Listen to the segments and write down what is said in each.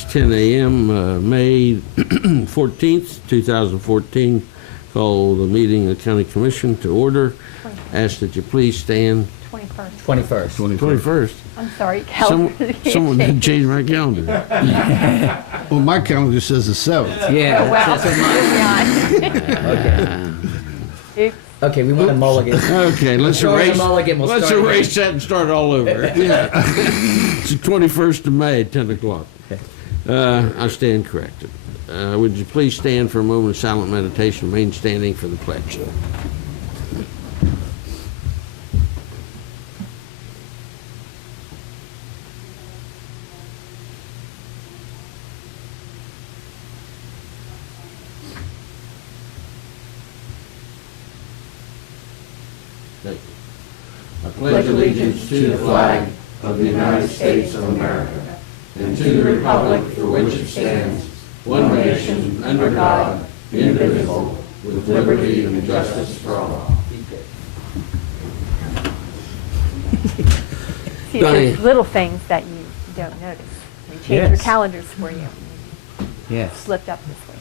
It's 10 a.m., May 14th, 2014. Call the meeting of the County Commission to order. Ask that you please stand. 21st. 21st. I'm sorry, calendar. Someone didn't change my calendar. Well, my calendar says the 7th. Yeah. Well, Okay. Okay, we want a mulligan. Okay, let's Throw in a erase, mulligan, we'll let's start erase that and start all over. Yeah. It's the 21st of May, 10 o'clock. Okay. I stand corrected. Would you please stand for a moment of silent meditation, remain standing for the pledge. Thank you. I pledge allegiance to the flag of the United States of America and to the republic for which it stands, one nation, under God, indivisible, with liberty and justice for all. See, Donnie. it's little things that you don't notice. We changed your Yes. calendars for you. Yes. Slipped up this week.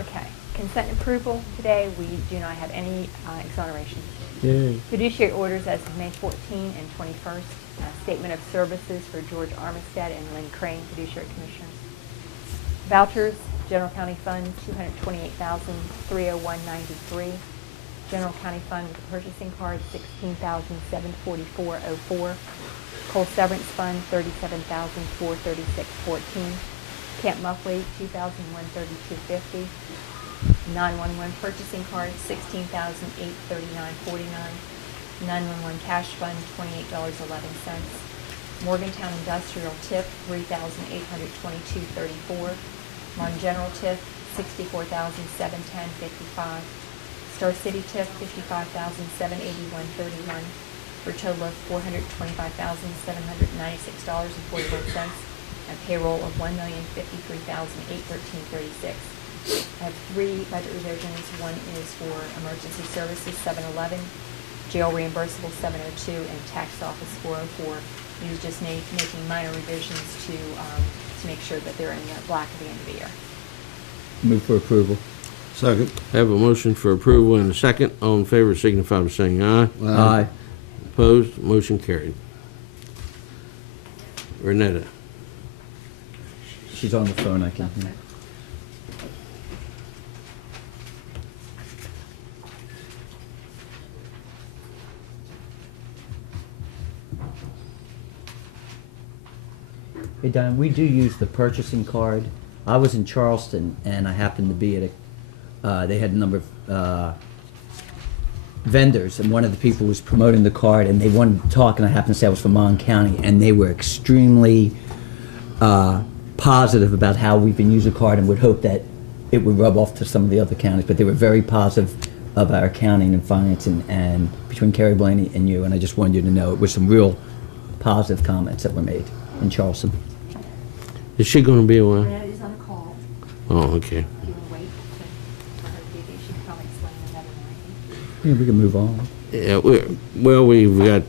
Okay. Consent approval today. We do not have any exonerations. Yay. Fiduciary orders as of May 14 and 21st. Statement of services for George Armistead and Lynn Crane, fiduciary commissioners. Vouchers, General County Fund, $228,301.93. General County Fund with a purchasing card, $16,744.04. Coal Severance Fund, $37,436.14. Camp Muffley, $2,132.50. 911 purchasing card, $16,839.49. 911 cash fund, $28.11. Morgantown Industrial Tip, $3,822.34. Mon General Tip, $64,710.55. Star City Tip, $55,781.31, for a total of $425,796.41, and payroll of $1,053,813.36. I have 3 budget revisions. One is for emergency services, 711, jail reimbursable, 702, and tax office, 404. He was just making minor revisions to make sure that they're in the black at the end of the year. Move for approval. Second. I have a motion for approval and a second. All in favor signify by saying aye. Aye. Opposed? Motion carried. Renetta. She's on the phone, I can hear. Hey, Don, we do use the purchasing card. I was in Charleston, and I happened to be at they had a number of vendors, and one of the people was promoting the card, and they wanted to talk, and I happened to say I was from Mon County, and they were extremely positive about how we've been using the card and would hope that it would rub off to some of the other counties, but they were very positive of our accounting and finance and between Carrie Blaney and you, and I just wanted you to know it was some real positive comments that were made in Charleston. Is she going to be a while? Renetta is on a call. Oh, okay. Do you want to wait for her to be there? She can probably explain another one. Yeah, we can move on. Yeah, we've got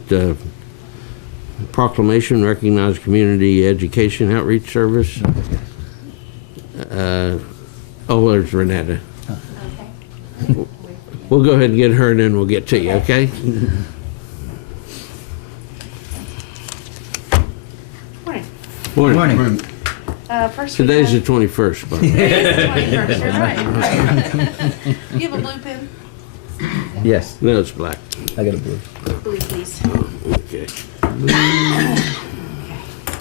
proclamation, recognized community education outreach service. There's Renetta. Okay. We'll go ahead and get her, and then we'll get to you, okay? Morning. Morning. First Today's the we 21st, by the way. Today's the 21st, you're right. Do you have a blue pen? Yes, No, it's black. I got a blue. Blue, please. Okay. Blue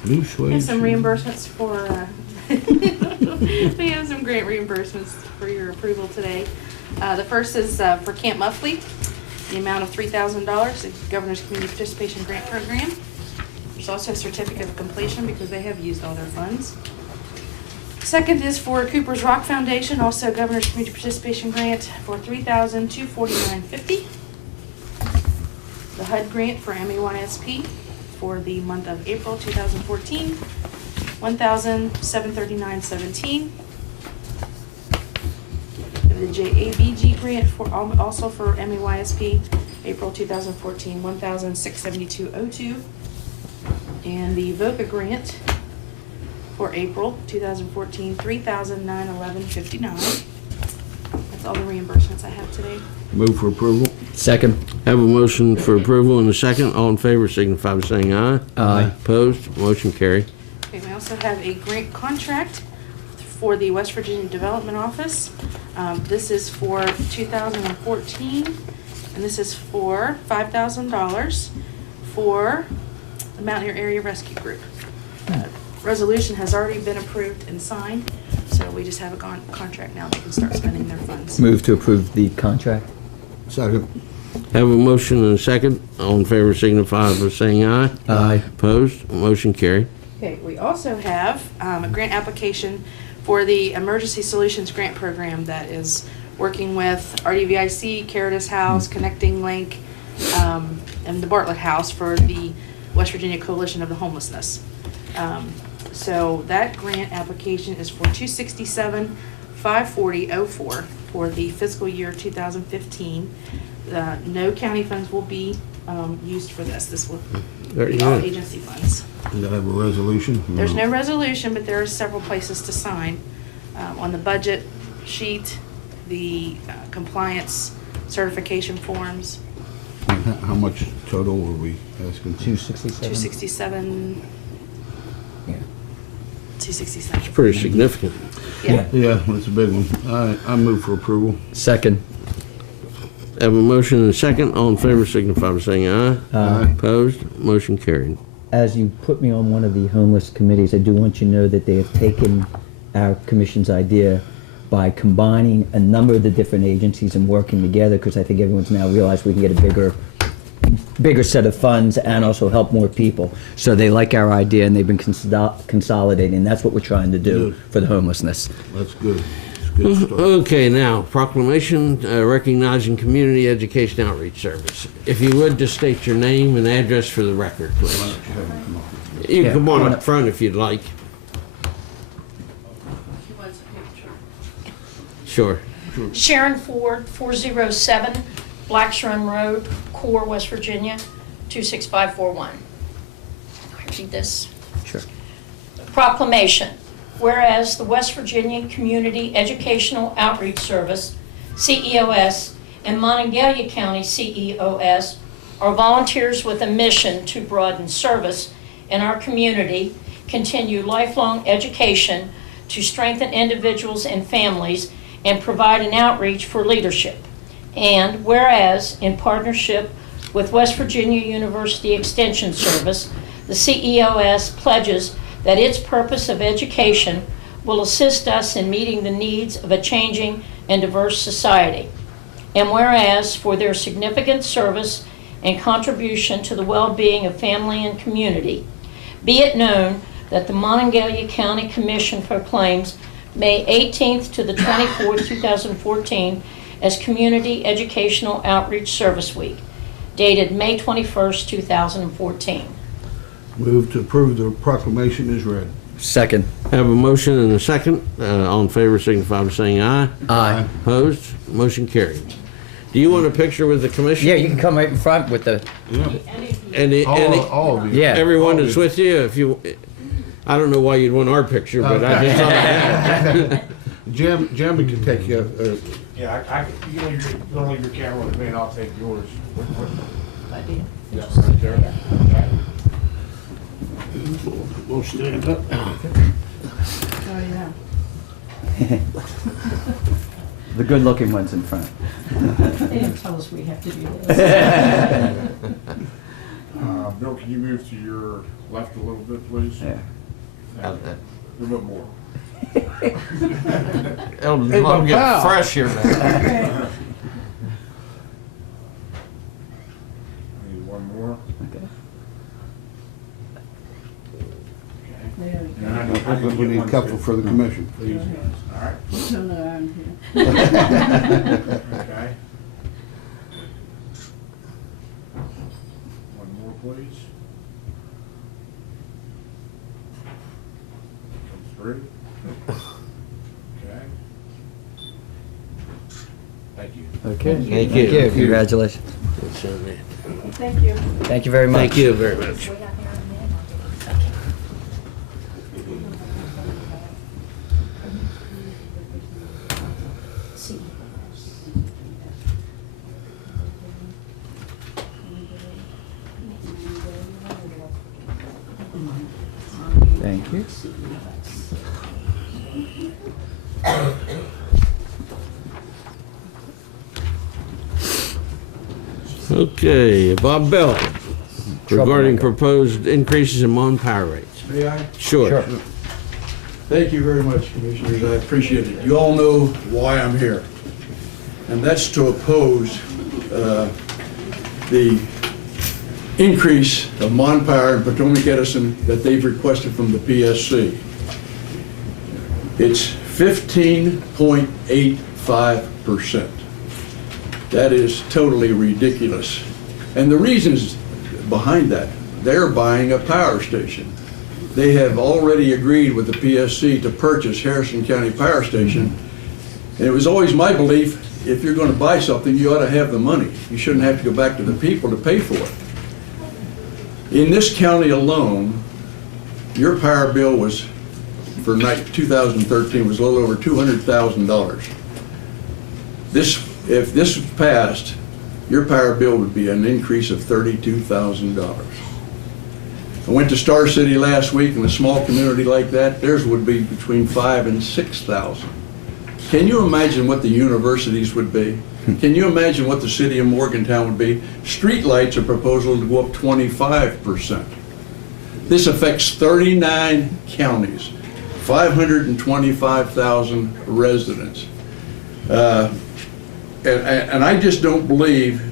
We suede have some shoes. reimbursements for, we have some grant reimbursements for your approval today. The first is for Camp Muffley, the amount of $3,000, the Governor's Community Participation Grant Program. There's also a certificate of completion because they have used all their funds. Second is for Cooper's Rock Foundation, also Governor's Community Participation Grant for $3,249.50. The HUD grant for MAYSP for the month of April 2014, $1,739.17. The JABG grant for also for MAYSP, April 2014, $1,672.02. And the VOCA grant for April 2014, $3,911.59. That's all the reimbursements I have today. Move for approval. Second. Have a motion for approval and a second. All in favor signify by saying aye. Aye. Opposed? Motion carried. Okay, we also have a grant contract for the West Virginia Development Office. This is for 2014, and this is for $5,000 for the Mountaineer Area Rescue Group. Resolution has already been approved and signed, so we just have a contract now. They can start spending their funds. Move to approve the contract. Second. Have a motion and a second. All in favor signify by saying aye. Aye. Opposed? Motion carried. Okay, we also have a grant application for the Emergency Solutions Grant Program that is working with RDVIC, Caritas House, Connecting Link, and the Bartlett House for the West Virginia Coalition of the Homelessness. So that grant application is for $267,540.04 for the fiscal year 2015. No county funds will be used for this. This will Very be all good. agency funds. You gotta have a resolution? There's no resolution, but there are several places to sign. On the budget sheet, the compliance certification forms, How much total were we asking? 267. 267, Yeah. 267. Pretty significant. Yeah. Yeah, that's a big one. I move for approval. Second. Have a motion and a second. All in favor signify by saying aye. Aye. Opposed? Motion carried. As you put me on one of the homeless committees, I do want you to know that they have taken our commission's idea by combining a number of the different agencies and working together, because I think everyone's now realized we can get a bigger set of funds and also help more people. So they like our idea and they've been consolidating. That's what we're trying to do for the homelessness. That's good. It's a good start. Okay, now, proclamation recognizing community education outreach service. If you would, just state your name and address for the record, please. You can come on up front if you'd like. Sure. Sharon Ford, 407 Blacks Run Road, Core, West Virginia, 26541. I read this. Sure. Proclamation. Whereas the West Virginia Community Educational Outreach Service, CEOS, and Monongalia County CEOS are volunteers with a mission to broaden service in our community, continue lifelong education to strengthen individuals and families, and provide an outreach for leadership. And whereas, in partnership with West Virginia University Extension Service, the CEOS pledges that its purpose of education will assist us in meeting the needs of a changing and diverse society. And whereas, for their significant service and contribution to the well-being of family and community, be it known that the Monongalia County Commission proclaims May 18th to the 24th, 2014 as Community Educational Outreach Service Week, dated May 21st, 2014. Move to approve the proclamation is read. Second. Have a motion and a second. All in favor signify by saying aye. Aye. Opposed? Motion carried. Do you want a picture with the commission? Yeah, you can come right in front with the, Yeah. And All of you. Yeah. everyone All of that's you. with you, if you, I don't know why you'd want our picture, but I just thought I'd ask. Jim can take you. Yeah, you can leave your camera with me and I'll take yours. Idea. Yeah, right there. Okay. We'll stand up. Oh, yeah. the good-looking ones in front. They didn't tell us we have to do this. Bill, can you move to your left a little bit, please? Yeah. Thank you. A little bit more. It'll get fresh here, man. Need one more. Okay. And I need We need a couple for the commission. Please. All right. Okay. One more, please. Comes through. Okay. Thank you. Okay. Thank you. Congratulations. Thank you. Thank you very much. Thank you very much. Thank you. Okay, Bob Bell, regarding Troublemaker. proposed increases in power rates. May I? Sure. Thank you very much, Commissioners. I appreciate it. You all know why I'm here. And that's to oppose the increase of Mon Power and Potomac Edison that they've requested from the PSC. It's 15.85%. That is totally ridiculous. And the reasons behind that, they're buying a power station. They have already agreed with the PSC to purchase Harrison County Power Station. And it was always my belief, if you're going to buy something, you ought to have the money. You shouldn't have to go back to the people to pay for it. In this county alone, your power bill was, for 2013, was a little over $200,000. If this was passed, your power bill would be an increase of $32,000. I went to Star City last week, in a small community like that, theirs would be between $5,000 and $6,000. Can you imagine what the universities would be? Can you imagine what the city of Morgantown would be? Street lights are proposal to go up 25%. This affects 39 counties, 525,000 residents. And I just don't believe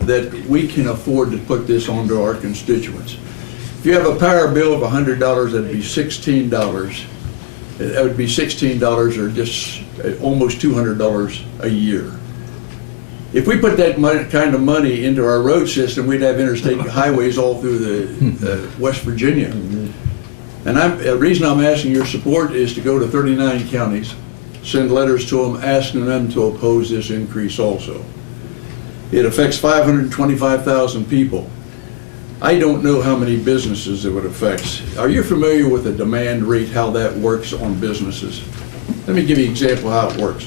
that we can afford to put this onto our constituents. If you have a power bill of $100, that'd be $16. That would be $16 or just almost $200 a year. If we put that kind of money into our road system, we'd have interstate highways all through the West Virginia. And the reason I'm asking your support is to go to 39 counties, send letters to them asking them to oppose this increase also. It affects 525,000 people. I don't know how many businesses it would affect. Are you familiar with the demand rate, how that works on businesses? Let me give you an example how it works.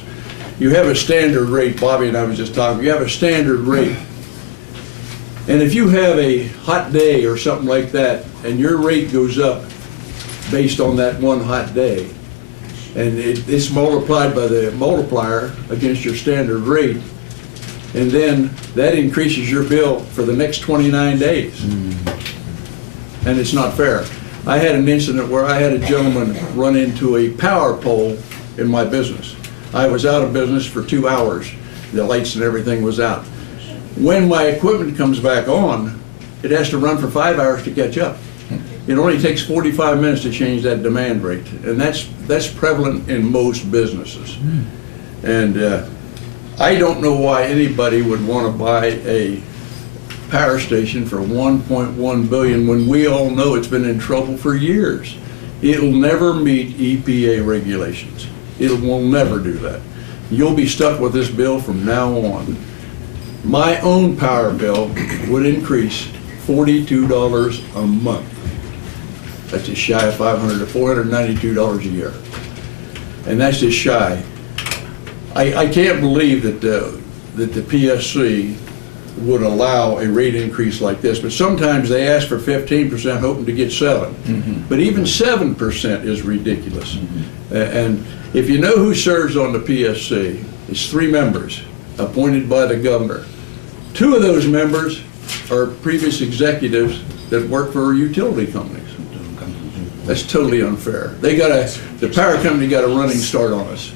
You have a standard rate, Bobby and I was just talking, you have a standard rate. And if you have a hot day or something like that, and your rate goes up based on that one hot day, and it's multiplied by the multiplier against your standard rate, and then that increases your bill for the next 29 days. And it's not fair. I had an incident where I had a gentleman run into a power pole in my business. I was out of business for 2 hours. The lights and everything was out. When my equipment comes back on, it has to run for 5 hours to catch up. It only takes 45 minutes to change that demand rate, and that's prevalent in most businesses. And I don't know why anybody would want to buy a power station for $1.1 billion when we all know it's been in trouble for years. It'll never meet EPA regulations. It will never do that. You'll be stuck with this bill from now on. My own power bill would increase $42 a month. That's just shy of $500 to $492 a year. And that's just shy. I can't believe that the PSC would allow a rate increase like this, but sometimes they ask for 15%, hoping to get 7%. But even 7% is ridiculous. And if you know who serves on the PSC, it's 3 members appointed by the governor. 2 of those members are previous executives that work for utility companies. That's totally unfair. The power company got a running start on us.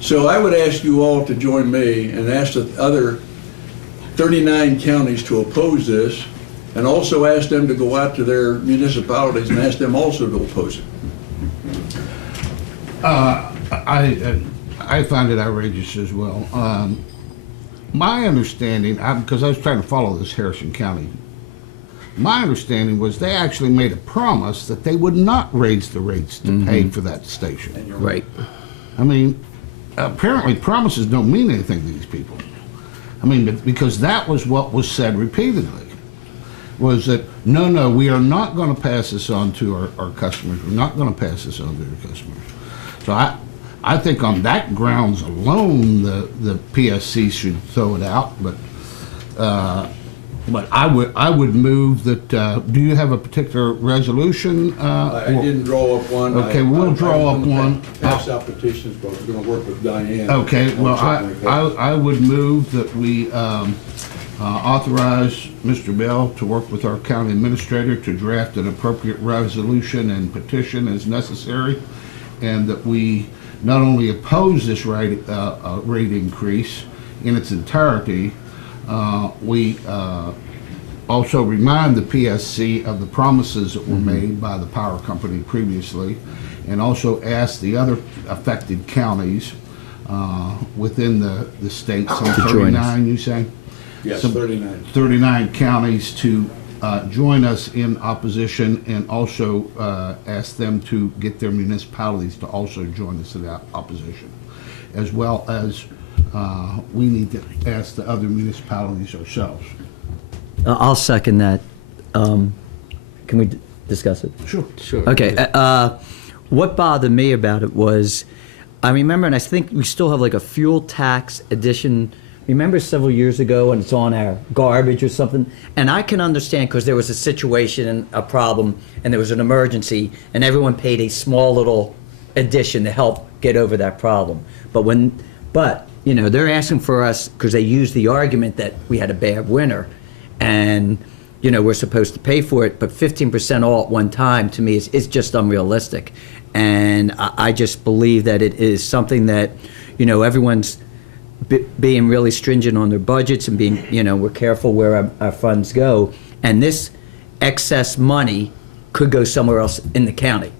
So I would ask you all to join me and ask the other 39 counties to oppose this, and also ask them to go out to their municipalities and ask them also to oppose it. I find it outrageous as well. My understanding, because I was trying to follow this Harrison County, my understanding was they actually made a promise that they would not raise the rates to pay for that station. Right. I mean, apparently promises don't mean anything to these people. I mean, because that was what was said repeatedly, was that, no, we are not going to pass this on to our customers. We're not going to pass this on to our customers. So I think on that grounds alone, the PSC should throw it out. But But I would move that, do you have a particular resolution? I didn't draw up one. Okay, we'll draw up one. Pass out petitions, but we're gonna work with Diane. Okay, well, on something like that. I would move that we authorize Mr. Bell to work with our county administrator to draft an appropriate resolution and petition as necessary, and that we not only oppose this rate increase in its entirety, we also remind the PSC of the promises that were made by the power company previously, and also ask the other affected counties within the state, some To join us. 39, you say? Yes, Some 39. 39 counties to join us in opposition, and also ask them to get their municipalities to also join us in that opposition, as well as we need to ask the other municipalities ourselves. I'll second that. Can we discuss it? Sure. Sure. Okay. What bothered me about it was, I remember, and I think we still have like a fuel tax addition. Remember several years ago, and it's on our garbage or something? And I can understand, because there was a situation and a problem, and there was an emergency, and everyone paid a small little addition to help get over that problem. But you know, they're asking for us, because they used the argument that we had a bad winter, and you know, we're supposed to pay for it, but 15% all at one time, to me, is just unrealistic. And I just believe that it is something that, you know, everyone's being really stringent on their budgets and being, you know, we're careful where our funds go. And this excess money could go somewhere else in the county,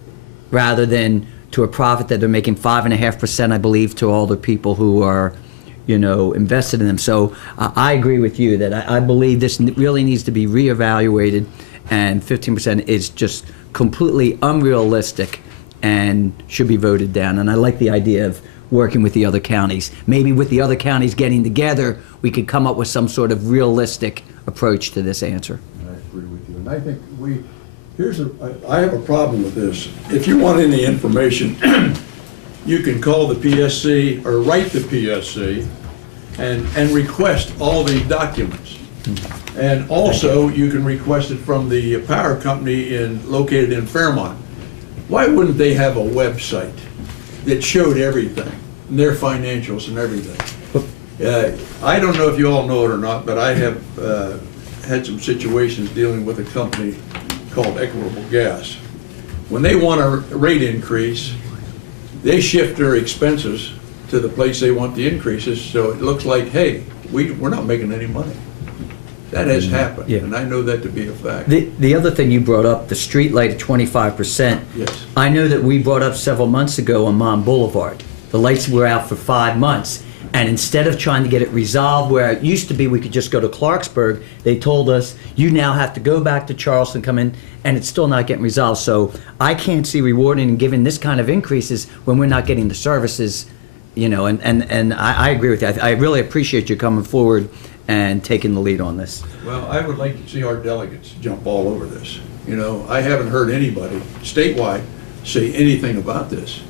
rather than to a profit that they're making 5.5%, I believe, to all the people who are, you know, invested in them. So I agree with you that I believe this really needs to be reevaluated, and 15% is just completely unrealistic and should be voted down. And I like the idea of working with the other counties. Maybe with the other counties getting together, we could come up with some sort of realistic approach to this answer. I agree with you, and I think I have a problem with this. If you want any information, you can call the PSC or write the PSC and request all the documents. And also, you can request it from the power company located in Fairmont. Why wouldn't they have a website that showed everything, their financials and everything? I don't know if you all know it or not, but I have had some situations dealing with a company called Equitable Gas. When they want a rate increase, they shift their expenses to the place they want the increases, so it looks like, hey, we're not making any money. That has happened, Yeah. and I know that to be a fact. The other thing you brought up, the street light at 25%. Yes. I know that we brought up several months ago on Mon Boulevard. The lights were out for 5 months. And instead of trying to get it resolved where it used to be we could just go to Clarksburg, they told us, you now have to go back to Charleston, come in, and it's still not getting resolved. So I can't see rewarding and giving this kind of increases when we're not getting the services, you know, and I agree with you. I really appreciate you coming forward and taking the lead on this. Well, I would like to see our delegates jump all over this. You know, I haven't heard anybody statewide say anything about this.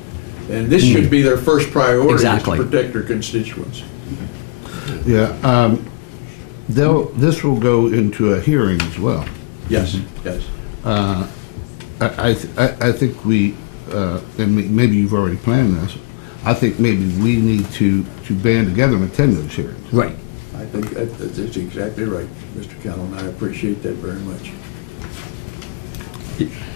And this should be their first priority, Exactly. is to protect their constituents. Yeah, this will go into a hearing as well. Yes, yes. I think we, and maybe you've already planned this, I think maybe we need to band together and attend those hearings. Right. I think that's exactly right, Mr. Callen. I appreciate that very much.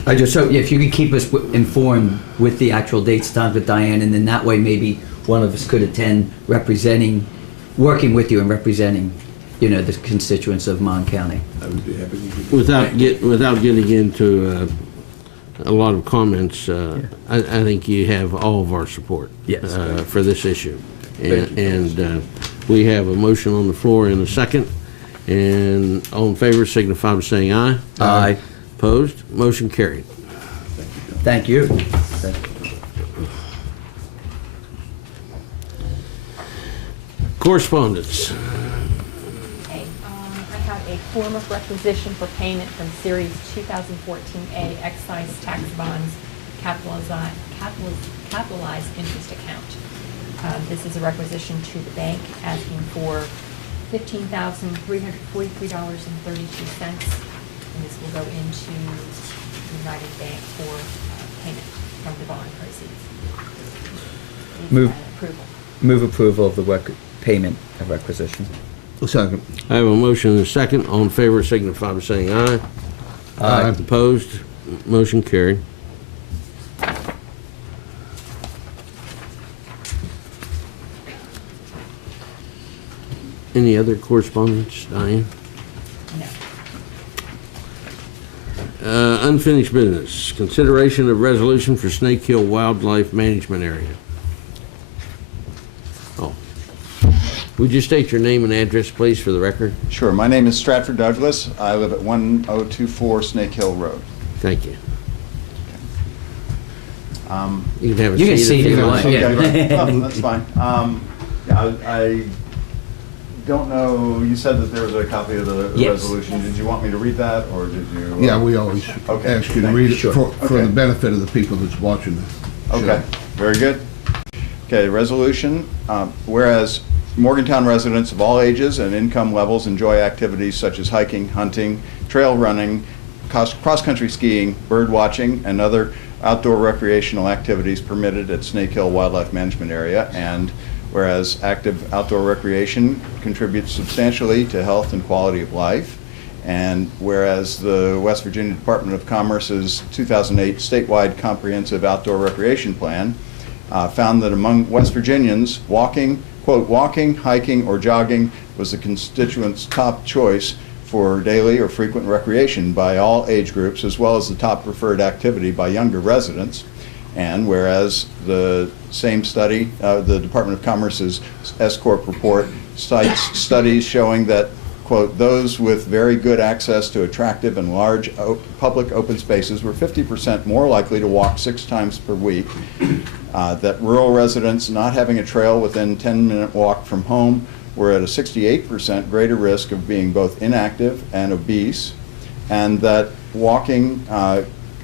I just hope, if you could keep us informed with the actual dates, times with Diane, and then that way maybe one of us could attend working with you and representing, you know, the constituents of Mon County. I would be happy to do that. Without getting into a lot of comments, I think you have all of our support. Yes. For this issue. Thank you, And we have a motion on the floor in a second. And all in favor signify by saying aye. Aye. Opposed? Motion carried. Thank you. Correspondence. Okay, I have a form of requisition for payment from Series 2014A excise tax bonds capitalized interest account. This is a requisition to the bank asking for $15,343.32. And this will go into United Bank for payment from the bond proceeds. Need Move. Approval. Move approval of the payment of requisition. Second. I have a motion and a second. All in favor signify by saying aye. Aye. Opposed? Motion carried. Any other correspondence, Diane? No. Unfinished business. Consideration of resolution for Snake Hill Wildlife Management Area. Oh. Would you state your name and address, please, for the record? Sure. My name is Stratford Douglas. I live at 1024 Snake Hill Road. Thank you. Um, You can have a You can seat see if it you if you want. want. Okay, Yeah. well, that's fine. Yeah, I don't know, you said that there was a copy of the Yes. resolution. Did you want me to read that, or did you? Yeah, we always Okay, ask you to thank read you. it Sure. for Okay. the benefit of the people that's watching the show. Okay, very good. Okay, resolution, whereas Morgantown residents of all ages and income levels enjoy activities such as hiking, hunting, trail running, cross-country skiing, bird watching, and other outdoor recreational activities permitted at Snake Hill Wildlife Management Area, and whereas active outdoor recreation contributes substantially to health and quality of life, and whereas the West Virginia Department of Commerce's 2008 statewide comprehensive outdoor recreation plan found that among West Virginians, walking, quote, walking, hiking, or jogging was the constituents' top choice for daily or frequent recreation by all age groups, as well as the top preferred activity by younger residents. And whereas the same study, the Department of Commerce's S-Corp report cites studies showing that, quote, those with very good access to attractive and large public open spaces were 50% more likely to walk 6 times per week, that rural residents not having a trail within 10-minute walk from home were at a 68% greater risk of being both inactive and obese, and that walking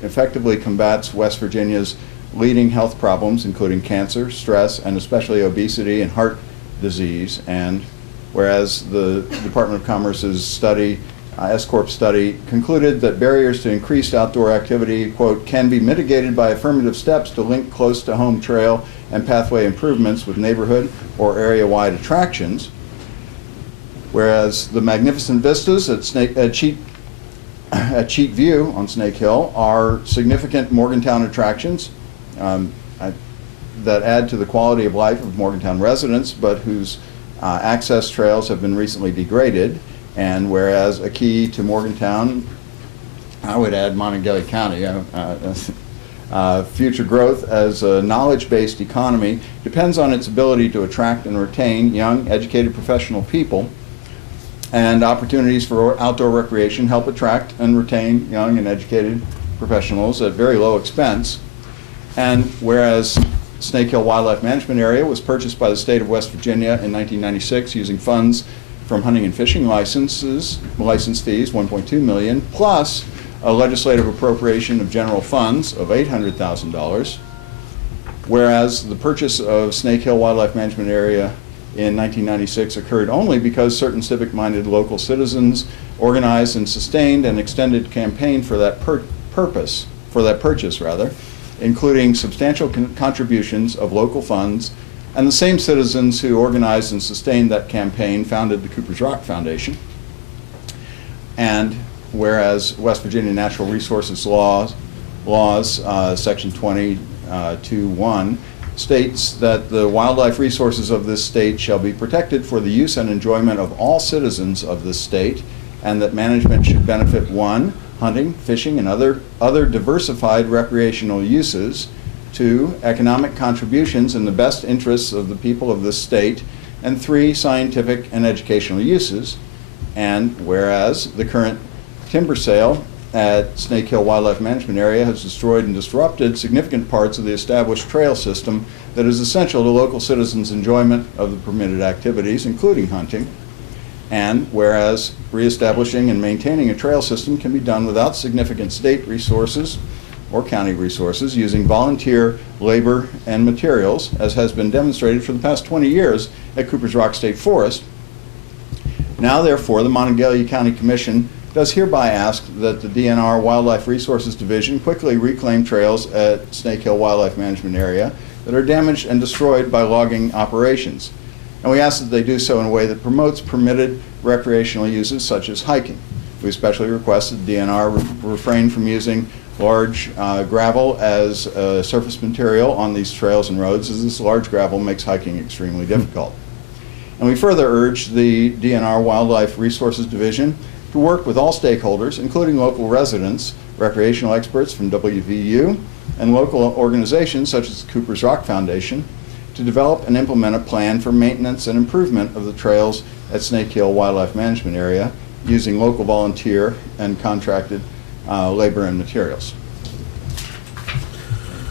effectively combats West Virginia's leading health problems, including cancer, stress, and especially obesity and heart disease. And whereas the Department of Commerce's study, S-Corp study, concluded that barriers to increased outdoor activity, quote, can be mitigated by affirmative steps to link close to home trail and pathway improvements with neighborhood or area-wide attractions. Whereas the magnificent vistas at Cheat View on Snake Hill are significant Morgantown attractions that add to the quality of life of Morgantown residents, but whose access trails have been recently degraded. And whereas a key to Morgantown, I would add Monongalia County, future growth as a knowledge-based economy depends on its ability to attract and retain young, educated professional people, and opportunities for outdoor recreation help attract and retain young and educated professionals at very low expense. And whereas Snake Hill Wildlife Management Area was purchased by the state of West Virginia in 1996 using funds from hunting and fishing license fees, $1.2 million, plus a legislative appropriation of general funds of $800,000. Whereas the purchase of Snake Hill Wildlife Management Area in 1996 occurred only because certain civic-minded local citizens organized and sustained an extended campaign for that purchase, including substantial contributions of local funds, and the same citizens who organized and sustained that campaign founded the Cooper's Rock Foundation. And whereas West Virginia Natural Resources Laws, Section 20(2)(1), states that the wildlife resources of this state shall be protected for the use and enjoyment of all citizens of this state, and that management should benefit 1, hunting, fishing, and other diversified recreational uses, 2, economic contributions in the best interests of the people of this state, and 3, scientific and educational uses. And whereas the current timber sale at Snake Hill Wildlife Management Area has destroyed and disrupted significant parts of the established trail system that is essential to local citizens' enjoyment of the permitted activities, including hunting. And whereas reestablishing and maintaining a trail system can be done without significant state resources or county resources using volunteer labor and materials, as has been demonstrated for the past 20 years at Cooper's Rock State Forest. Now, therefore, the Monongalia County Commission does hereby ask that the DNR Wildlife Resources Division quickly reclaim trails at Snake Hill Wildlife Management Area that are damaged and destroyed by logging operations. And we ask that they do so in a way that promotes permitted recreational uses such as hiking. We especially request that DNR refrain from using large gravel as surface material on these trails and roads, as this large gravel makes hiking extremely difficult. And we further urge the DNR Wildlife Resources Division to work with all stakeholders, including local residents, recreational experts from WVU, and local organizations such as the Cooper's Rock Foundation, to develop and implement a plan for maintenance and improvement of the trails at Snake Hill Wildlife Management Area using local volunteer and contracted labor and materials.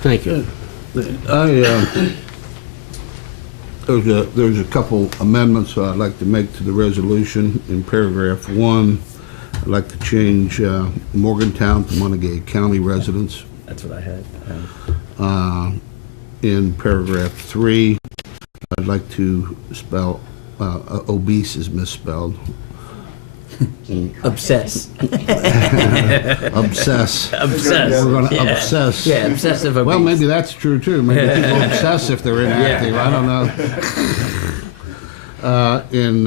Thank you. There's a couple amendments I'd like to make to the resolution. In paragraph 1, I'd like to change Morgantown to Monongalia County residents. That's what I had. In paragraph 3, I'd like to spell obese is misspelled. Obsess. Obsess. Obsess. We're going to Yeah. obsess. Yeah, obsessive obese. Well, maybe that's true too. Maybe people obsess if they're inactive. I don't know. In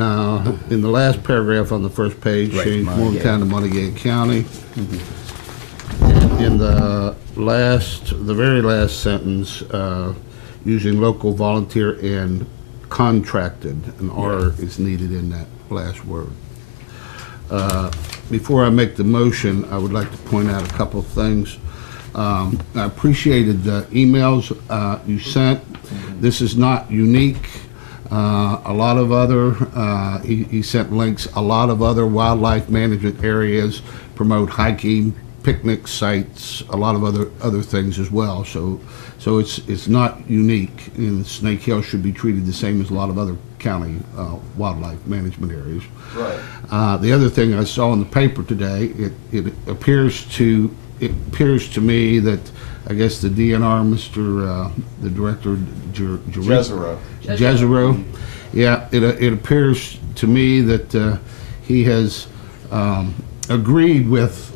the last paragraph on the first page, Right, change Monongalia. Morgantown to Monongalia County. In the very last sentence, using local volunteer and contracted, an R is needed in that last word. Before I make the motion, I would like to point out a couple of things. I appreciated the emails you sent. This is not unique. A lot of other, he sent links, a lot of other wildlife management areas promote hiking, picnic sites, a lot of other things as well. So it's not unique, and Snake Hill should be treated the same as a lot of other county wildlife management areas. Right. The other thing I saw in the paper today, it appears to me that I guess the DNR, the director, Jezero, yeah, it appears to me that he has agreed with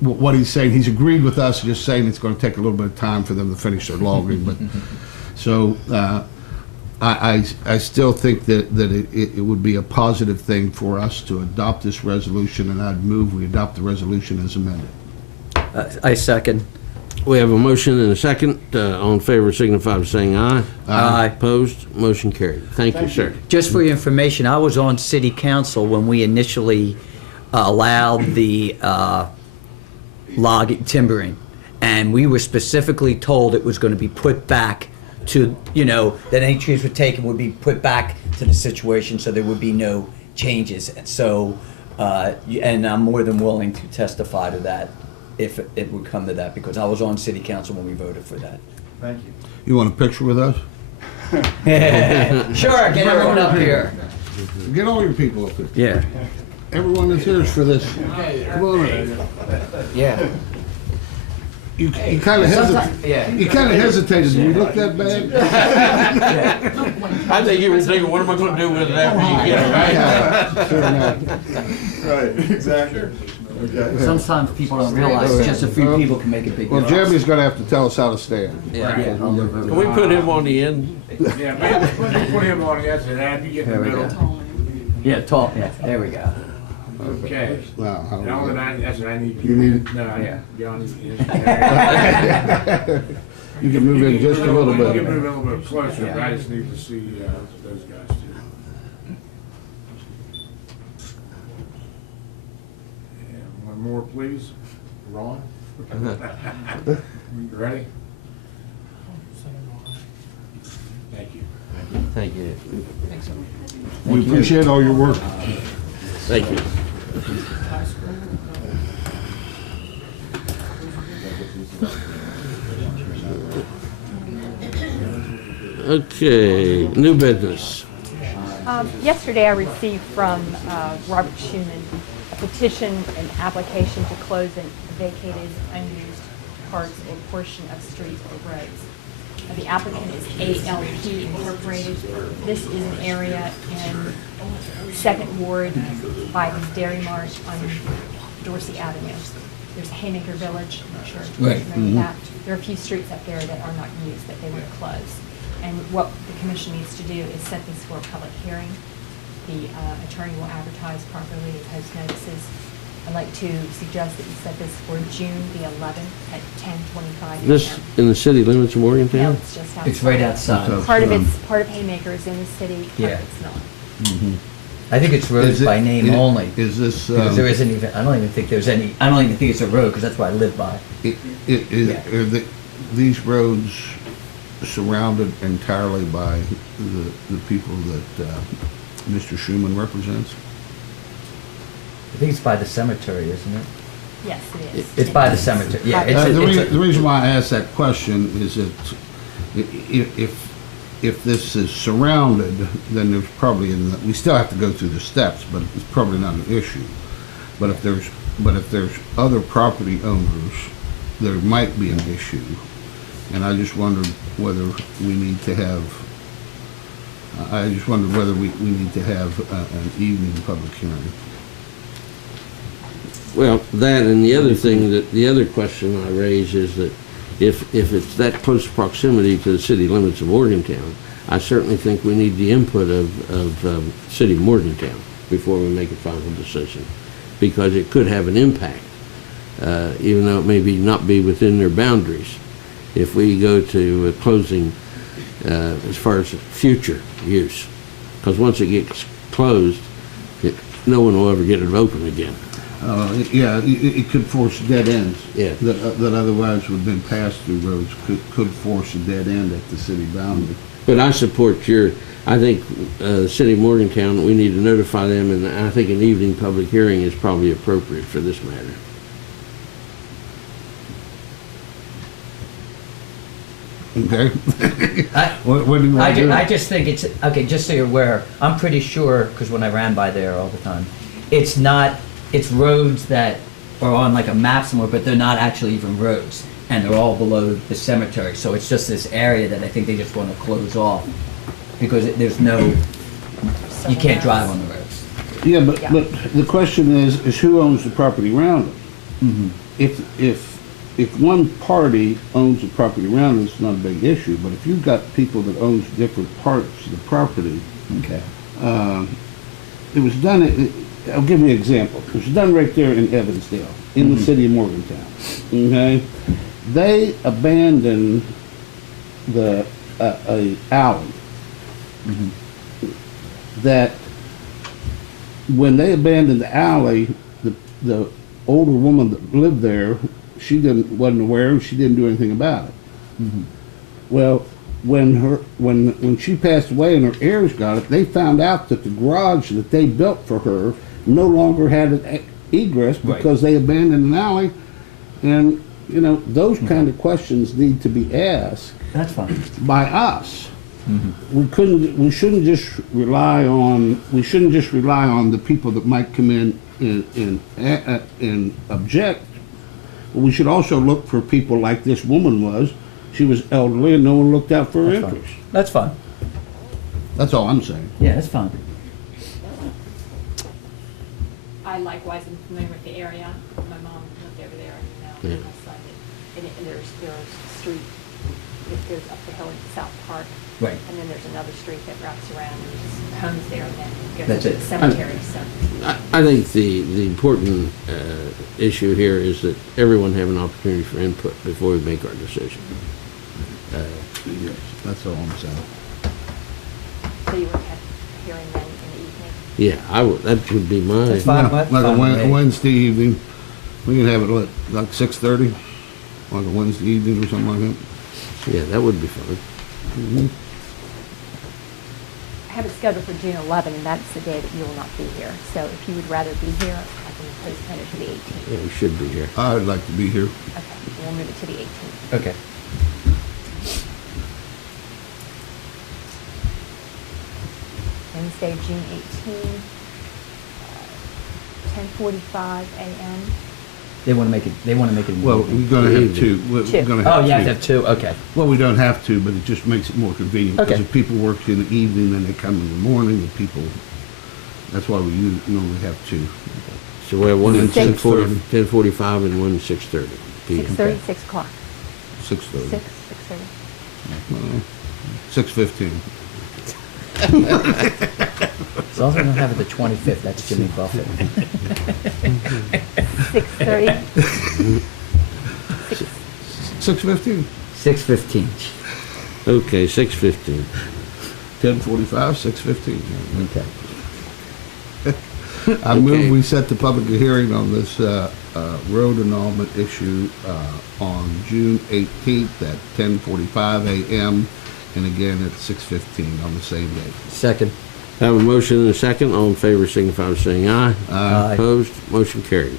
what he's saying. He's agreed with us, just saying it's going to take a little bit of time for them to finish their logging. But so I still think that it would be a positive thing for us to adopt this resolution, and I'd move we adopt the resolution as amended. I second. We have a motion and a second. All in favor signify by saying aye. Aye. Opposed? Motion carried. Thank you, sir. Just for your information, I was on city council when we initially allowed the logging, timbering, and we were specifically told it was going to be put back to, that any trees were taken would be put back to the situation, so there would be no changes. And so, and I'm more than willing to testify to that if it would come to that, because I was on city council when we voted for that. Thank you. You want a picture with us? Sure, get everyone up here. Get all your people up there. Yeah. Everyone that's here is for this. Come on in. Yeah. You kind of hesitated. Did we look that bad? I think you were thinking, what am I going to do with it after you get it, right? Yeah, sure enough. Right, exactly. Okay. Sometimes people don't realize just a few people can make a big Well, difference. Jeremy's going to have to tell us how to stand. Yeah. Can we put him on the end? Yeah, maybe put him on the outside, have you get in the There we middle. go. Yeah, tall. Yeah, there we go. Okay. Wow, I don't Now know. that's what I need. You need it? No, Yeah. Johnny. You can move in just a little You can bit. move a little bit closer, Yeah. but I just need to see those guys too. And one more, please. Ron? You ready? Thank you. Thank you. We appreciate all your work. Thank you. Okay, new business. Yesterday, I received from Robert Schuman a petition, an application to close a vacated, unused parts or portion of streets or roads. The applicant is ALP Incorporated. This is an area in Second Ward by the Dairy Mart on Dorsey Avenue. There's Haymaker Village, I'm not sure if you're Right. familiar with that. There are a few streets up there that are not used, that they want to close. And what the commission needs to do is set this for a public hearing. The attorney will advertise properly and post notices. I'd like to suggest that you set this for June the 11th at 10:25 a.m. This in the city limits of No, Morgantown? it's just outside. It's right outside. Part of Haymaker is in the city, part Yeah. of it's not. Mhm. I think it's roads Is it- by name only. Is this, Because there isn't even, I don't even think there's any, I don't even think it's a road, because that's what I live by. Yeah. are these roads surrounded entirely by the people that Mr. Schuman represents? I think it's by the cemetery, isn't it? Yes, it is. It's by the cemetery, yeah. The reason why I asked that question is that if this is surrounded, then there's probably, we still have to go through the steps, but it's probably not an issue. But if there's other property owners, there might be an issue. And I just wondered whether we need to have, we need to have an evening public hearing. Well, that and the other thing, the other question I raise is that if it's that close proximity to the city limits of Morgantown, I certainly think we need the input of city of Morgantown before we make a final decision, because it could have an impact, even though it may not be within their boundaries. If we go to closing as far as future use, because once it gets closed, no one will ever get it open again. Yeah, it could force dead ends. Yeah. That otherwise would have been pass-through roads, could force a dead end at the city boundary. But I support I think the city of Morgantown, we need to notify them, and I think an evening public hearing is probably appropriate for this matter. Okay? I- What do you want to do? I just think it's, okay, just so you're aware, I'm pretty sure, because when I ran by there all the time, it's roads that are on like a map somewhere, but they're not actually even roads. And they're all below the cemetery. So it's just this area that I think they just want to close off. Because there's no, you can't drive on the roads. Yeah, but the question is who owns the property around it? Mm-hmm. If one party owns the property around it, it's not a big issue. But if you've got people that owns different parts of the property, Okay. it was done. I'll give you an example. It was done right there in Evansdale, in the city of Morgantown. Okay, they abandoned the a alley. That when they abandoned the alley, the older woman that lived there, wasn't aware, and she didn't do anything about it. Well, when she passed away and her heirs got it, they found out that the garage that they built for her no longer had an egress because they abandoned an alley, and those kind of questions need to be asked. That's fine. By us. We shouldn't just rely on the people that might come in and object. But we should also look for people like this woman was. She was elderly and no one looked out for her That's fine. interests. That's fine. That's all I'm saying. Yeah, that's fine. I likewise am familiar with the area. My mom lived over there, and Yeah. my son did. And there's a street that goes up the hill in South Park. Right. And then there's another street that wraps around, and there's homes there, and then goes That's to it. the cemetery, so. I think the important issue here is that everyone have an opportunity for input before we make our decision. Yes, that's all I'm saying. So you would have a hearing then in the evening? Yeah, that would be my. That's fine. Like Fine a with me. Wednesday evening. We can have it like 6:30, like a Wednesday evening or something like that. Yeah, that would be fun. I have it scheduled for June 11, and that's the day that you will not be here. So if you would rather be here, I can postpone it to the 18th. Yeah, we should be here. I'd like to be here. Okay, we'll move it to the 18th. Okay. Wednesday, June 18, 10:45 a.m. They want to make it. They want to make it. in the Well, evening. we're gonna have two. We're Two. gonna have Oh, you have two. to have two. Okay. Well, we don't have to, but it just makes it more convenient. Because Okay. if people work in the evening, then they come in the morning, and people, that's why we normally have two. So we have one at 6:30. 10:45 and one at 6:30 p.m. 6:30, 6 o'clock. 6:30. 6:30. 6:15. As long as we don't have it the 25th, that's Jimmy Buffett. 6:30. 6:15. 6:15. Okay, 6:15. 10:45, 6:15. Okay. I move we set the public hearing on this road annulment issue on June 18th at 10:45 a.m. and again at 6:15 on the same day. Second. Have a motion and a second. All in favor signify by saying aye. Aye. Opposed? Motion carried.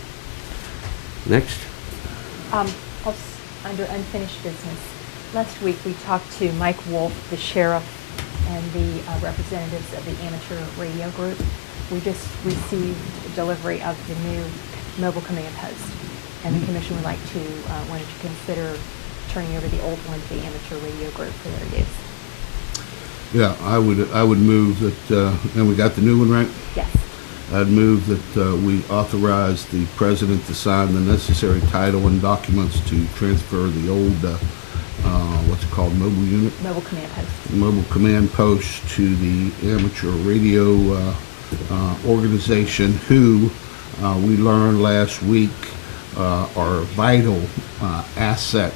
Next. Under unfinished business, last week we talked to Mike Wolf, the sheriff, and the representatives of the amateur radio group. We just received delivery of the new mobile command post, and the commission would like to, wanted to consider turning over the old one to the amateur radio group for their use. Yeah, I would move that, and we got the new one, right? Yes. I'd move that we authorize the president to sign the necessary title and documents to transfer the old, what's it called, mobile unit? Mobile command post. Mobile command post to the amateur radio organization who, we learned last week, are a vital asset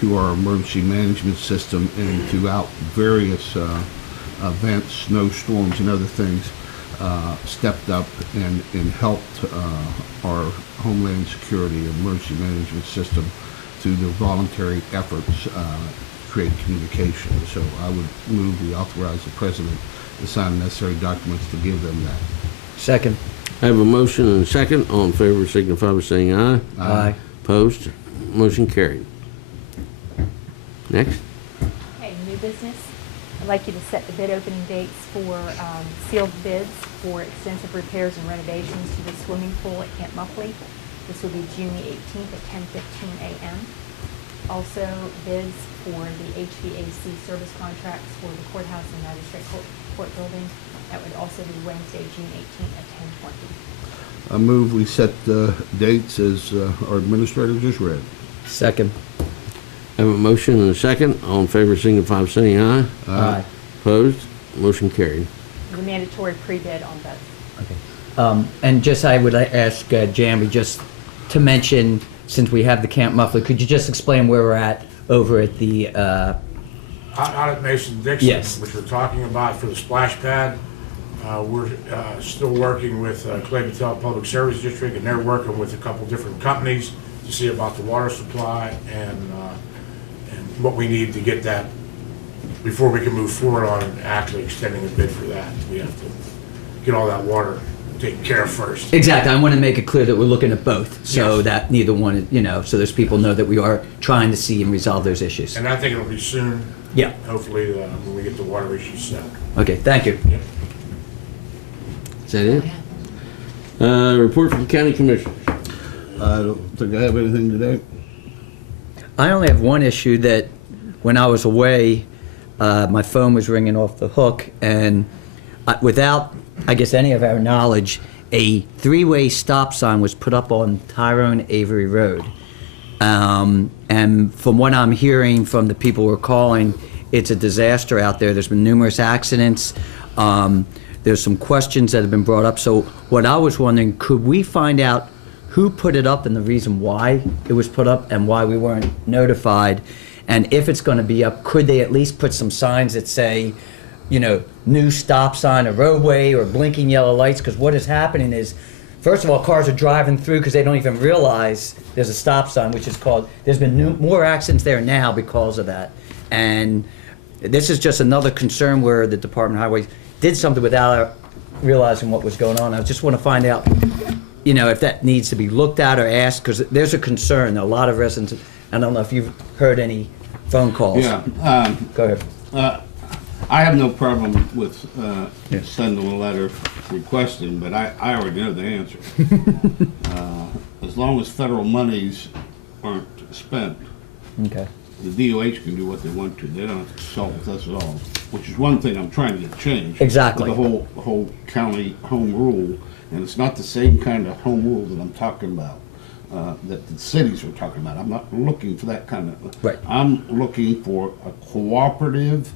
to our emergency management system and throughout various events, snowstorms and other things, stepped up and helped our Homeland Security emergency management system through their voluntary efforts to create communication. So I would move we authorize the president to sign the necessary documents to give them that. Second. I have a motion and a second. All in favor signify by saying aye. Aye. Opposed? Motion carried. Next. Okay, new business. I'd like you to set the bid opening dates for sealed bids for extensive repairs and renovations to the swimming pool at Camp Muffley. This will be June the 18th at 10:15 a.m. Also, bids for the HVAC service contracts for the courthouse and magistrate court building. That would also be Wednesday, June 18th at 10:20. I move we set the dates as our administrator just read. Second. I have a motion and a second. All in favor signify by saying aye. Aye. Opposed? Motion carried. The mandatory pre-bid on both. Okay. And just, I would ask Jamie just to mention, since we have the Camp Muffley, could you just explain where we're at over at the, Out at Mason-Dixon, Yes. which we're talking about for the splash pad, we're still working with Clay Patel Public Service District, and they're working with a couple different companies to see about the water supply and what we need to get that, before we can move forward on actually extending the bid for that. We have to get all that water taken care of first. exactly, I want to make it clear that we're looking at both, so Yes. that neither one, so there's people know that we are trying to see and resolve those issues. And I think it'll be soon, Yeah, hopefully, when we get the water issues settled. okay, thank you. Yep. Is that it? Report from county commissioners. I don't think I have anything today. I only have one issue that when I was away, my phone was ringing off the hook, and without, I guess, any of our knowledge, a three-way stop sign was put up on Tyrone Avery Road. And from what I'm hearing from the people who are calling, it's a disaster out there. There's been numerous accidents. There's some questions that have been brought up. So what I was wondering, could we find out who put it up and the reason why it was put up and why we weren't notified? And if it's going to be up, could they at least put some signs that say, new stop sign, a roadway, or blinking yellow lights? Because what is happening is, first of all, cars are driving through because they don't even realize there's a stop sign, which is called, there's been more accidents there now because of that. And this is just another concern where the Department of Highways did something without realizing what was going on. I just want to find out, if that needs to be looked at or asked, because there's a concern. A lot of residents, I don't know if you've heard any phone calls. Yeah, Go ahead. I have no problem with Yes. sending a letter requesting, but I already know the answer. As long as federal monies aren't spent, Okay. the DOH can do what they want to. They don't have to consult with us at all, which is one thing I'm trying to get changed. Exactly. The whole county home rule, and it's not the same kind of home rule that I'm talking about, that the cities are talking about. I'm not looking for that kind of. Right. I'm looking for a cooperative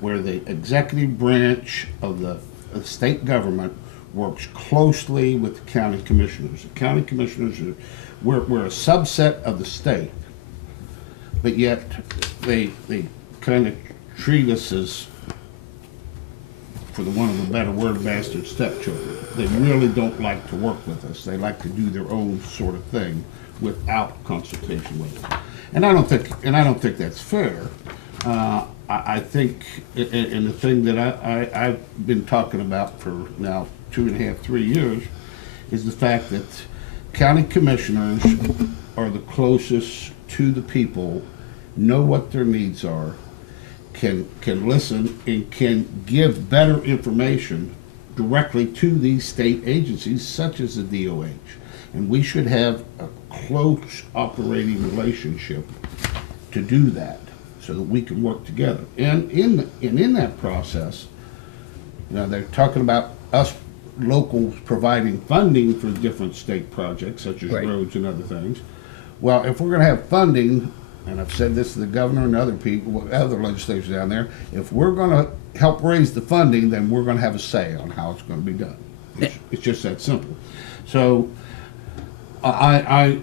where the executive branch of the state government works closely with the county commissioners. The county commissioners we're a subset of the state, but yet they kind of treat us as, for the want of a better word, bastard stepchildren. They really don't like to work with us. They like to do their own sort of thing without consultation with us. And I don't think that's fair. I think, and the thing that I've been talking about for now 2.5, 3 years, is the fact that county commissioners are the closest to the people, know what their needs are, can listen, and can give better information directly to these state agencies such as the DOH. And we should have a close operating relationship to do that so that we can work together. And in that process, they're talking about us locals providing funding for different state projects such as Right. roads and other things. Well, if we're going to have funding, and I've said this to the governor and other people, other legislators down there, if we're going to help raise the funding, then we're going to have a say on how it's going to be done. It's just that simple. So I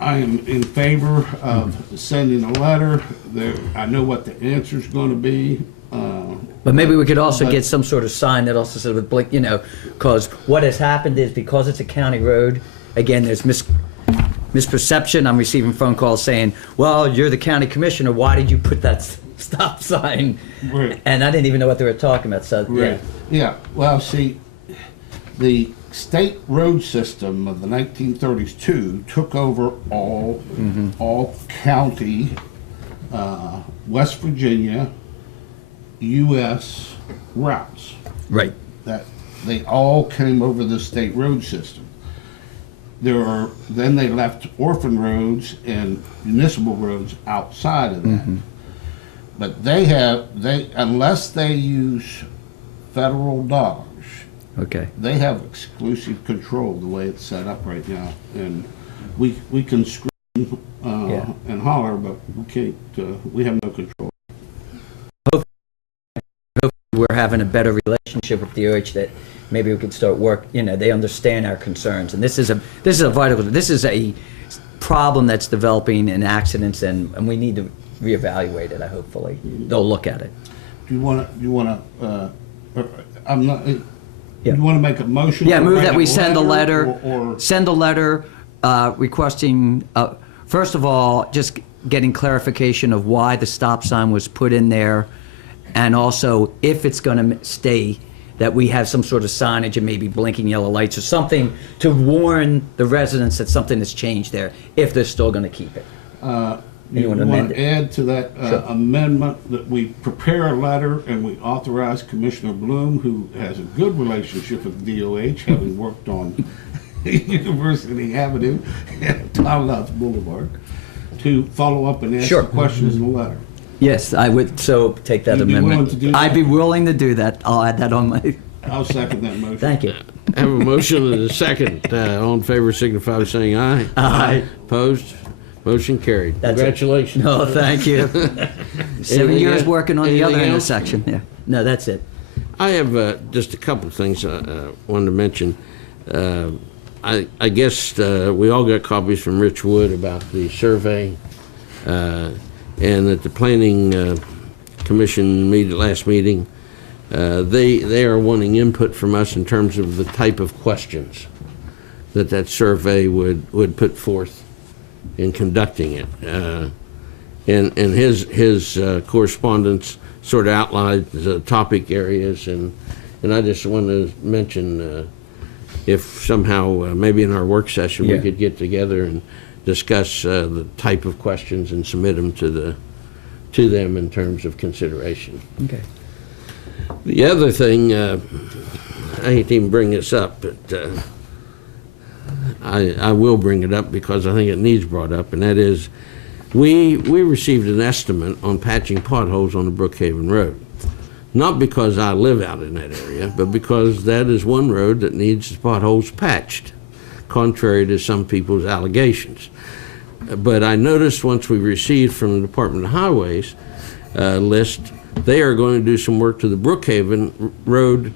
am in favor of sending a letter. I know what the answer's going to be. But maybe we could also But- get some sort of sign that also said with blink, because what has happened is because it's a county road, again, there's misperception. I'm receiving phone calls saying, well, you're the county commissioner, why did you put that stop sign? Right. And I didn't even know what they were talking about, so, yeah. Yeah, well, see, the state road system of the 1932 took over all county, West Virginia, U.S. routes. Right. That they all came over the state road system. Then they left orphan roads and municipal roads outside of that. But unless they use federal dollars, Okay. they have exclusive control the way it's set up right now. And we can scream and holler, but we can't. We have no control. We're having a better relationship with DOH that maybe we could start work, they understand our concerns. And this is a problem that's developing in accidents, and we need to reevaluate it. Hopefully they'll look at it. Do you want to? I'm not. Yeah. You want to make a motion? Yeah, or move write that we send a letter, or send a letter requesting, first of all, just getting clarification of why the stop sign was put in there, and also if it's going to stay, that we have some sort of signage and maybe blinking yellow lights or something to warn the residents that something has changed there, if they're still going to keep it. you wanna want amend to it? add to that Sure. amendment that we prepare a letter and we authorize Commissioner Bloom, who has a good relationship with DOH, having worked on University Avenue and Townhouse Boulevard, to follow up and ask Sure. the questions in the letter. Yes, I would so take that You'd be willing amendment. to do that? I'd be willing to do that. I'll add that on my, I'll second that motion. thank you. I have a motion and a second. All in favor signify by saying aye. Aye. Opposed? Motion carried. That's it. Congratulations. No, thank you. 7 Anything years else? working on the other Anything else? intersection, yeah. No, that's it. I have just a couple of things I wanted to mention. I guess we all got copies from Rich Wood about the survey, and at the Planning Commission last meeting, they are wanting input from us in terms of the type of questions that survey would put forth in conducting it. And his correspondence sort of outlined the topic areas, and I just want to mention if somehow maybe in our work session we Yeah. could get together and discuss the type of questions and submit them to them in terms of consideration. Okay. The other thing, I hate to even bring this up, but I will bring it up because I think it needs brought up, and that is, we received an estimate on patching potholes on the Brookhaven Road. Not because I live out in that area, but because that is one road that needs potholes patched, contrary to some people's allegations. But I noticed once we received from the Department of Highways list, they are going to do some work to the Brookhaven Road,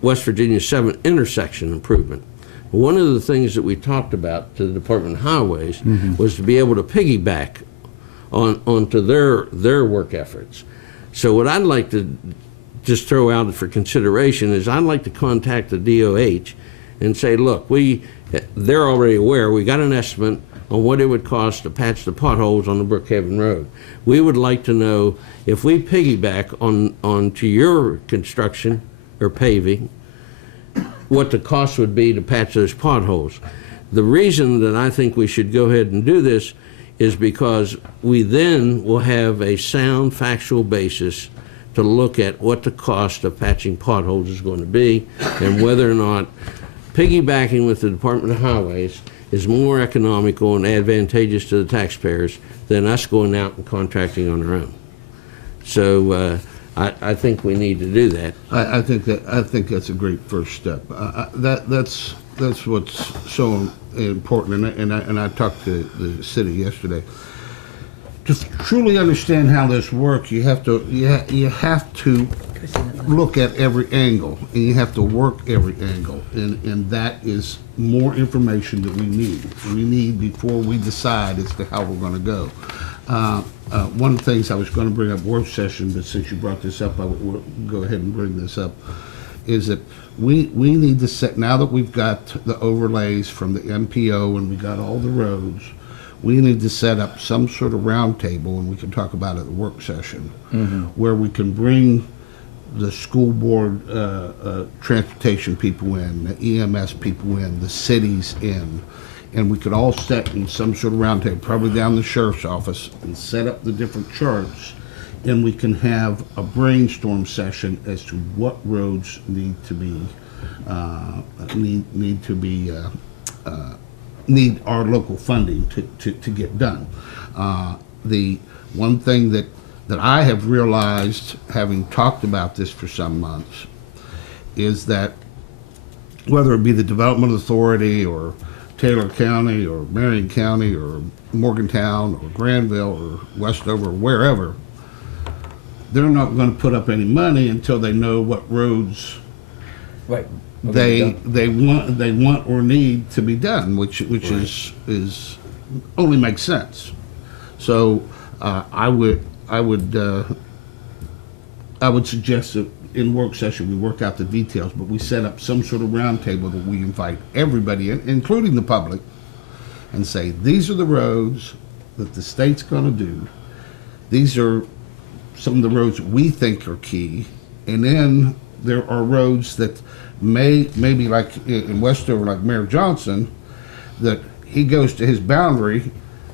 West Virginia 7 intersection improvement. One of the things that we talked about to the Department of Highways was to be able to piggyback onto their work efforts. So what I'd like to just throw out for consideration is I'd like to contact the DOH and say, look, they're already aware, we got an estimate on what it would cost to patch the potholes on the Brookhaven Road. We would like to know if we piggyback onto your construction or paving, what the cost would be to patch those potholes. The reason that I think we should go ahead and do this is because we then will have a sound factual basis to look at what the cost of patching potholes is going to be and whether or not piggybacking with the Department of Highways is more economical and advantageous to the taxpayers than us going out and contracting on our own. So I think we need to do that. I think that's a great first step. That's what's so important, and I talked to the city yesterday. To truly understand how this works, you have to look at every angle, and you have to work every angle, and that is more information that we need. We need before we decide as to how we're going to go. One of the things I was going to bring up work session, but since you brought this up, I will go ahead and bring this up, is that we need to set, now that we've got the overlays from the MPO and we got all the roads, we need to set up some sort of round table, and we can talk about it at the work session, where we can bring the school board transportation people in, the EMS people in, the cities in, and we could all sit in some sort of round table, probably down the sheriff's office, and set up the different charts, and we can have a brainstorm session as to what roads need our local funding to get done. The one thing that I have realized, having talked about this for some months, is that whether it be the Development Authority or Taylor County or Marion County or Morgantown or Granville or Westover or wherever, they're not going to put up any money until they know what roads Right. they want or need to be done, which is only makes sense. So I would suggest that in work session we work out the details, but we set up some sort of round table that we invite everybody in, including the public, and say these are the roads that the state's going to do. These are some of the roads we think are key, and then there are roads that maybe like in Westover, like Mayor Johnson, that he goes to his boundary,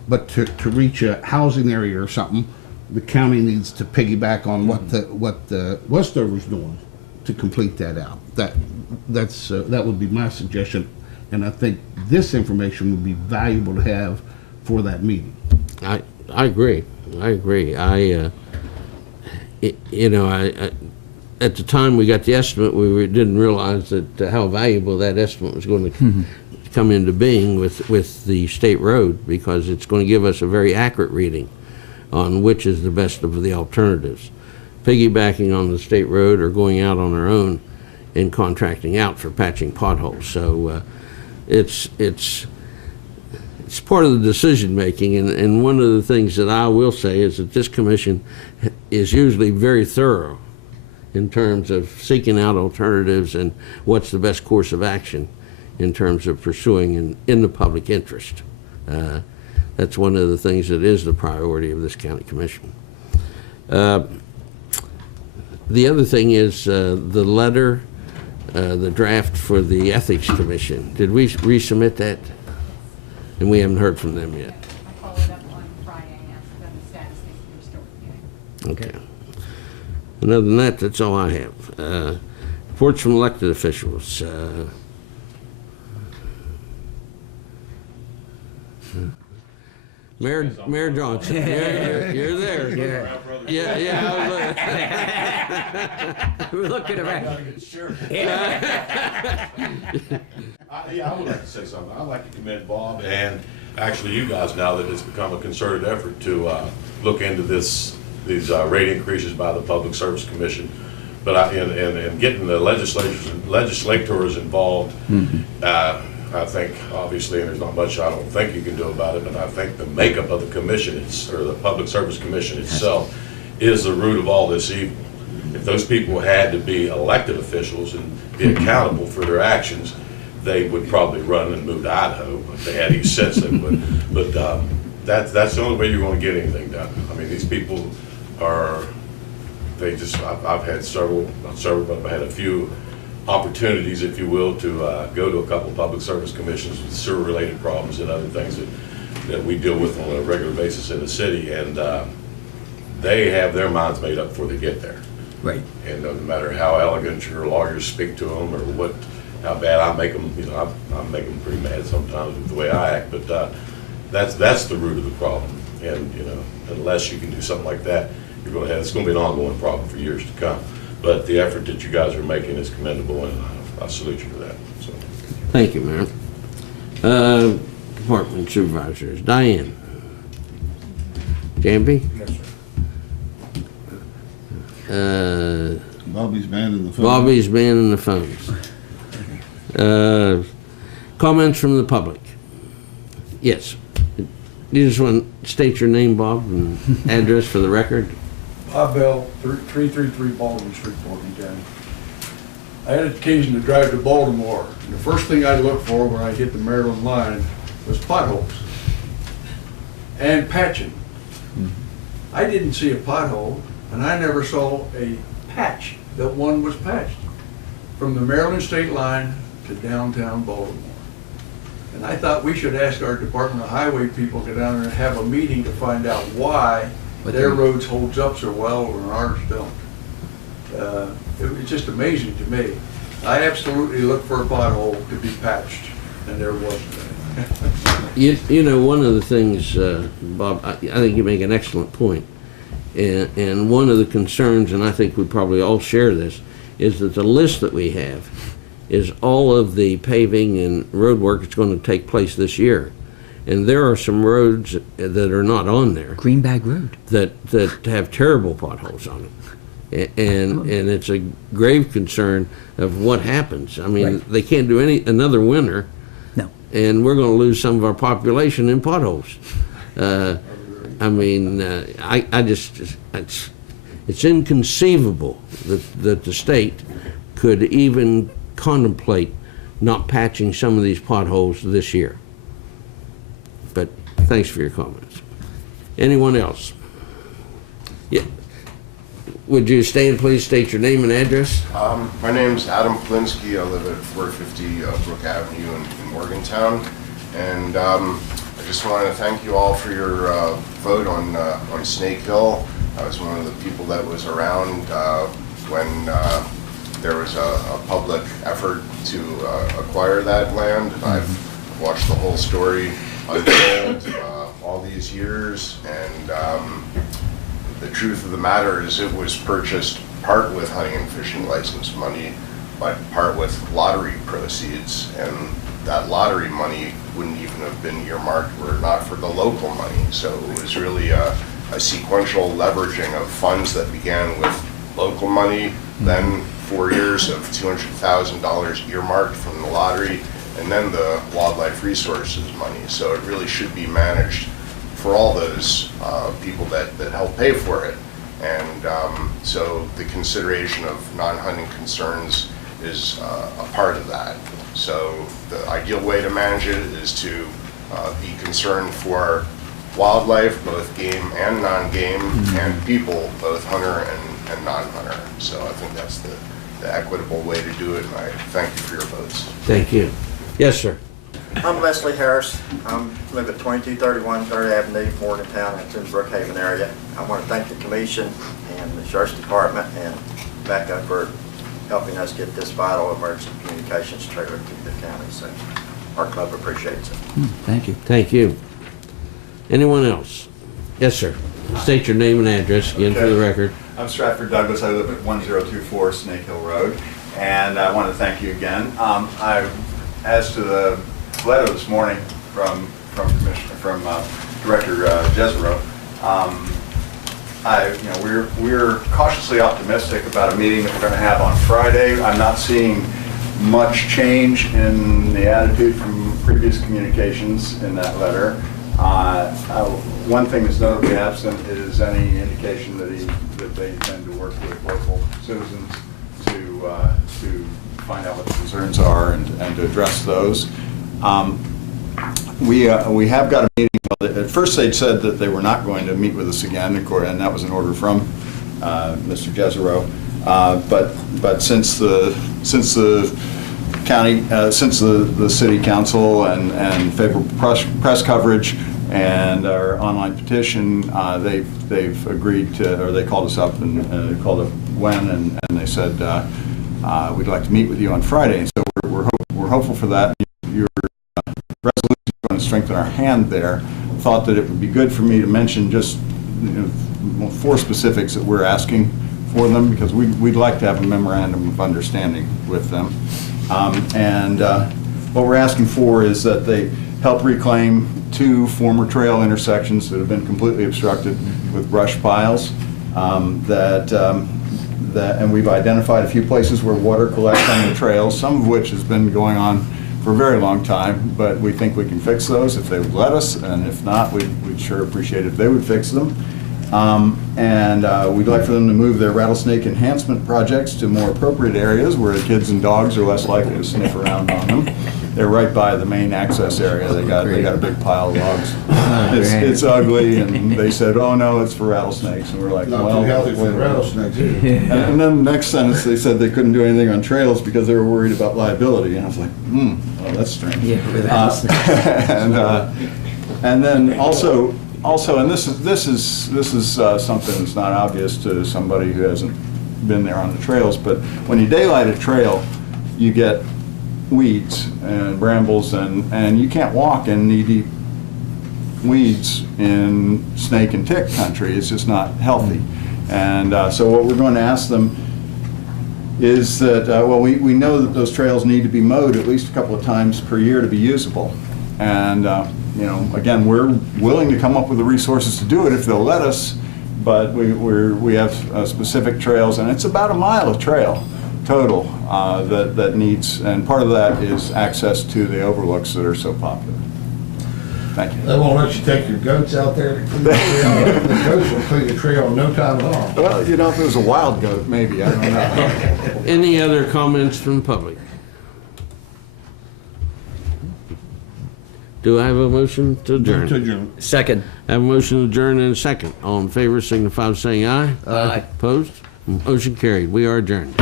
but to reach a housing area or something, the county needs to piggyback on what the Westover's doing to complete that out. That would be my suggestion, and I think this information would be valuable to have for that meeting. I agree. At the time we got the estimate, we didn't realize that how valuable that estimate was going to come into being with the state road, because it's going to give us a very accurate reading on which is the best of the alternatives. Piggybacking on the state road or going out on our own and contracting out for patching potholes. So it's part of the decision making, and one of the things that I will say is that this commission is usually very thorough in terms of seeking out alternatives and what's the best course of action in terms of pursuing in the public interest. That's one of the things that is the priority of this county commission. The other thing is the letter, the draft for the ethics commission. Did we resubmit that? And we haven't heard from them yet. I followed up on Friday and asked them the status. They said they're still reviewing. Okay. And other than that, that's all I have. Reports from elected officials. Mayor Johnson, you're there. Yeah, We're looking around. I would like to say something. I'd like to commend Bob and actually you guys now that it's become a concerted effort to look into these rate increases by the Public Service Commission. But and getting the legislators involved, I think obviously, and there's not much I don't think you can do about it, but I think the makeup of the commission, or the Public Service Commission itself, is the root of all this evil. If those people had to be elected officials and be accountable for their actions, they would probably run and move to Idaho. If they had any sense, they would. But that's the only way you're going to get anything done. I mean, these people are, I've had not several, but I've had a few opportunities, if you will, to go to a couple of public service commissions with sewer-related problems and other things that we deal with on a regular basis in the city, and they have their minds made up before they get there. Right. And no matter how elegant your lawyers speak to them, or how bad I make them, I make them pretty mad sometimes with the way I act. But that's the root of the problem. And unless you can do something like that, it's going to be an ongoing problem for years to come. But the effort that you guys are making is commendable, and I salute you for that. So. Thank you, Mayor. Department Supervisors, Diane. Jamby? Yes, sir. Bobby's manning the phone. Bobby's manning the phones. Comments from the public? Yes. You just want to state your name, Bob, and address for the record? Bob Bell, 333 Baldwin Street, Morgantown. I had occasion to drive to Baltimore, and the first thing I looked for when I hit the Maryland line was potholes and patching. I didn't see a pothole, and I never saw a patch that one was patched from the Maryland state line to downtown Baltimore. And I thought we should ask our Department of Highway people to go down there and have a meeting to find out why their roads holds up so well and ours don't. It was just amazing to me. I absolutely looked for a pothole to be patched, and there wasn't any. One of the things, Bob, I think you make an excellent point. And one of the concerns, and I think we probably all share this, is that the list that we have is all of the paving and road work that's going to take place this year. And there are some roads that are not on there. Greenbag Road. That have terrible potholes on them. And it's a grave concern of what happens. I mean, Right. they can't do another winter. No. And we're going to lose some of our population in potholes. It's inconceivable that the state could even contemplate not patching some of these potholes this year. But thanks for your comments. Anyone else? Yeah. Would you please state your name and address? My name's Adam Polinsky. I live at 450 Brook Avenue in Morgantown. And I just want to thank you all for your vote on Snake Hill. I was one of the people that was around when there was a public effort to acquire that land. I've watched the whole story unfold all these years, and the truth of the matter is it was purchased part with hunting and fishing license money, but part with lottery proceeds, and that lottery money wouldn't even have been earmarked were it not for the local money. So it was really a sequential leveraging of funds that began with local money, then 4 years of $200,000 earmarked from the lottery, and then the wildlife resources money. So it really should be managed for all those people that help pay for it. And so the consideration of non-hunting concerns is a part of that. So the ideal way to manage it is to be concerned for wildlife, both game and non-game, and people, both hunter and non-hunter. So I think that's the equitable way to do it, and I thank you for your votes. Thank you. Yes, sir. I'm Leslie Harris. I live at 2231 3rd Avenue, Morgantown. It's in the Brookhaven area. I want to thank the Commission and the Sheriff's Department and BACA for helping us get this vital emergency communications trailer to the county. So our club appreciates it. Thank you. Thank you. Anyone else? Yes, sir. State your name and address again for the record. I'm Stratford Douglas. I live at 1024 Snake Hill Road, and I want to thank you again. As to the letter this morning from Director Jezero, we're cautiously optimistic about a meeting that we're going to have on Friday. I'm not seeing much change in the attitude from previous communications in that letter. One thing that's notably absent is any indication that they intend to work with local citizens to find out what the concerns are and to address those. We have got a meeting. At first they said that they were not going to meet with us again, and that was an order from Mr. Jezero. But since the county, since the city council and favorable press coverage and our online petition, they've agreed to, or they called us up and called up Gwen and they said we'd like to meet with you on Friday. And so we're hopeful for that. Your resolution is going to strengthen our hand there. Thought that it would be good for me to mention just 4 specifics that we're asking for them, because we'd like to have a memorandum of understanding with them. What we're asking for is that they help reclaim 2 former trail intersections that have been completely obstructed with brush piles. And we've identified a few places where water collects on the trails, some of which has been going on for a very long time, but we think we can fix those if they would let us, and if not, we'd sure appreciate it if they would fix them. We'd like for them to move their rattlesnake enhancement projects to more appropriate areas where the kids and dogs are less likely to sniff around on them. They're right by the main access area. They got a big pile of logs. It's ugly, and they said, "Oh no, it's for rattlesnakes." And we're like, Not "Well, too healthy for rattlesnakes either." And then the next sentence they said they couldn't do anything on trails because they were worried about liability. And I was like, well, that's strange. Yeah, for rattlesnakes. And then also, and this is something that's not obvious to somebody who hasn't been there on the trails, but when you daylight a trail, you get weeds and brambles, and you can't walk in knee-deep weeds in snake and tick country. It's just not healthy. And so what we're going to ask them is that, we know that those trails need to be mowed at least a couple of times per year to be usable. And again, we're willing to come up with the resources to do it if they'll let us, but we have specific trails, and it's about a mile of trail total that needs, and part of that is access to the overlooks that are so popular. Thank you. They won't let you take your goats out there to clean the trail. The goats will clean the trail in no time at all. Well, if it was a wild goat, maybe, I don't know. Any other comments from the public? Do I have a motion to adjourn? Second. I have a motion to adjourn and a second. All in favor signify by saying aye. Aye. Opposed? Motion carried. We are adjourned.